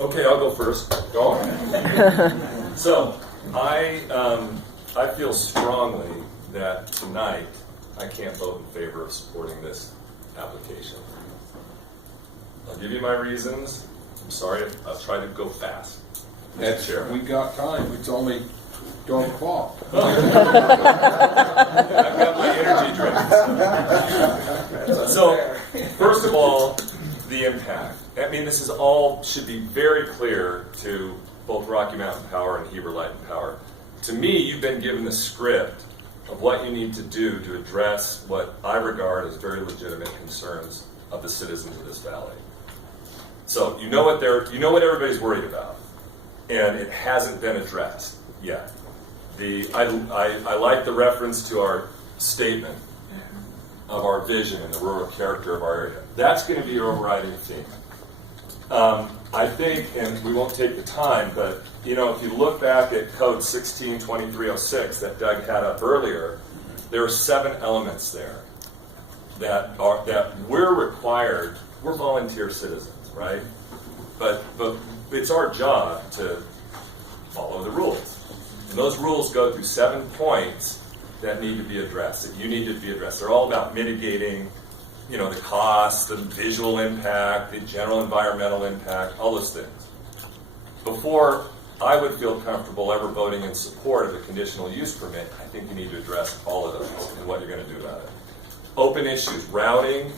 Okay, I'll go first. Go on. So, I feel strongly that tonight I can't vote in favor of supporting this application. I'll give you my reasons. I'm sorry, I'll try to go fast. We got time. It's only 12 o'clock. I've got my energy drinks. So, first of all, the impact. I mean, this is all should be very clear to both Rocky Mountain Power and Heber Light and Power. To me, you've been given the script of what you need to do to address what I regard as very legitimate concerns of the citizens of this valley. So you know what everybody's worried about, and it hasn't been addressed yet. I like the reference to our statement of our vision and the rural character of our area. That's going to be your overriding theme. I think, and we won't take the time, but if you look back at Code 162306 that Doug had up earlier, there are 7 elements there that we're required. We're volunteer citizens, right? But it's our job to follow the rules. And those rules go through 7 points that need to be addressed, that you need to be addressed. They're all about mitigating, the cost, the visual impact, the general environmental impact, all those things. Before I would feel comfortable ever voting in support of a conditional use permit, I think you need to address all of those and what you're going to do about it. Open issues, routing,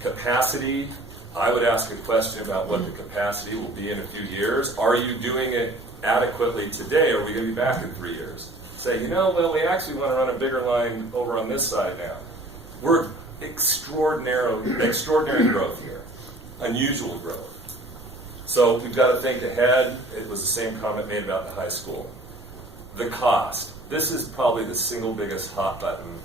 capacity. I would ask a question about what the capacity will be in a few years. Are you doing it adequately today, or are we going to be back in 3 years? Say, we actually want to run a bigger line over on this side now. We're extraordinary growth here, unusual growth. So we've got to think ahead. It was the same comment made about the high school. The cost. This is probably the single biggest hot button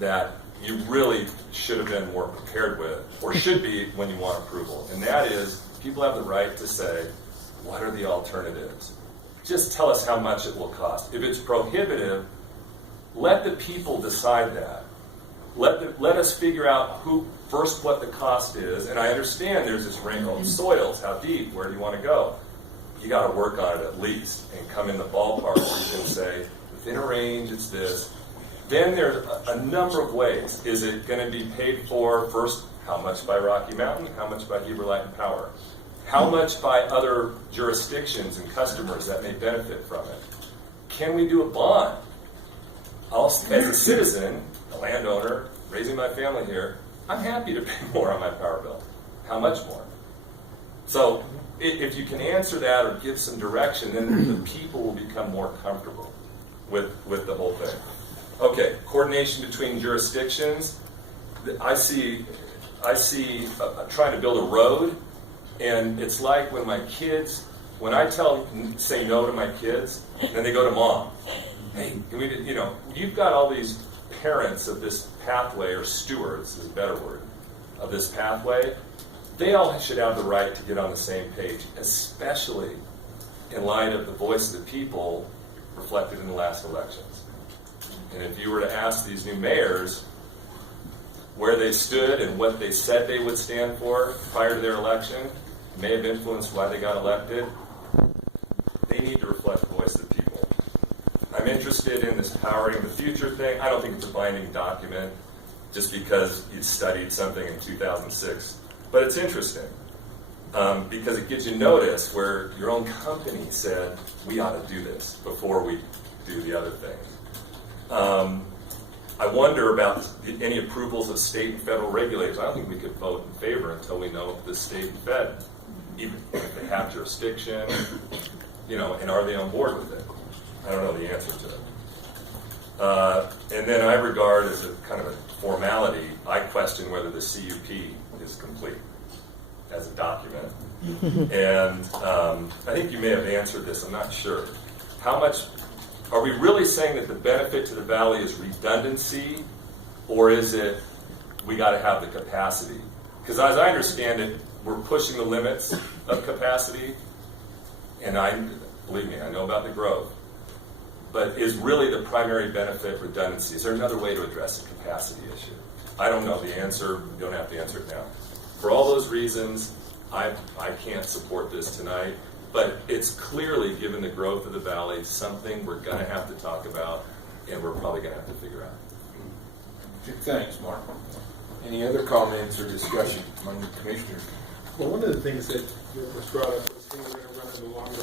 that you really should have been more prepared with, or should be when you want approval. And that is, people have the right to say, what are the alternatives? Just tell us how much it will cost. If it's prohibitive, let the people decide that. Let us figure out what the cost is. And I understand there's this wrinkle of soils, how deep, where do you want to go? You got to work on it at least and come in the ballpark where you can say, within a range, it's this. Then there's a number of ways. Is it going to be paid for first? How much by Rocky Mountain? How much by Heber Light and Power? How much by other jurisdictions and customers that may benefit from it? Can we do a bond? As a citizen, a landowner, raising my family here, I'm happy to pay more on my power bill. How much more? So if you can answer that or give some direction, then the people will become more comfortable with the whole thing. Okay, coordination between jurisdictions. I see trying to build a road, and it's like when I say no to my kids, then they go to mom. Hey, you've got all these parents of this pathway, or stewards is a better word, of this pathway. They all should have the right to get on the same page, especially in light of the voice of the people reflected in the last elections. And if you were to ask these new mayors where they stood and what they said they would stand for prior to their election, it may have influenced why they got elected. They need to reflect the voice of the people. I'm interested in this Powering the Future thing. I don't think it's a binding document just because you studied something in 2006. But it's interesting because it gives you notice where your own company said, we ought to do this before we do the other thing. I wonder about any approvals of state and federal regulators. I don't think we could vote in favor until we know if the state and fed, even if they have jurisdiction, and are they on board with it? I don't know the answer to it. And then I regard as a kind of a formality, I question whether the CUP is complete as a document. And I think you may have answered this, I'm not sure. How much, are we really saying that the benefit to the valley is redundancy, or is it we got to have the capacity? Because as I understand it, we're pushing the limits of capacity, and believe me, I know about the growth. But is really the primary benefit redundancy? Is there another way to address the capacity issue? I don't know the answer. You don't have to answer it now. For all those reasons, I can't support this tonight. But it's clearly, given the growth of the valley, something we're going to have to talk about, and we're probably going to have to figure out. Thanks, Mark. Any other comments or discussion among the commissioners? Well, one of the things that was brought up was, hey, we're going to run into longer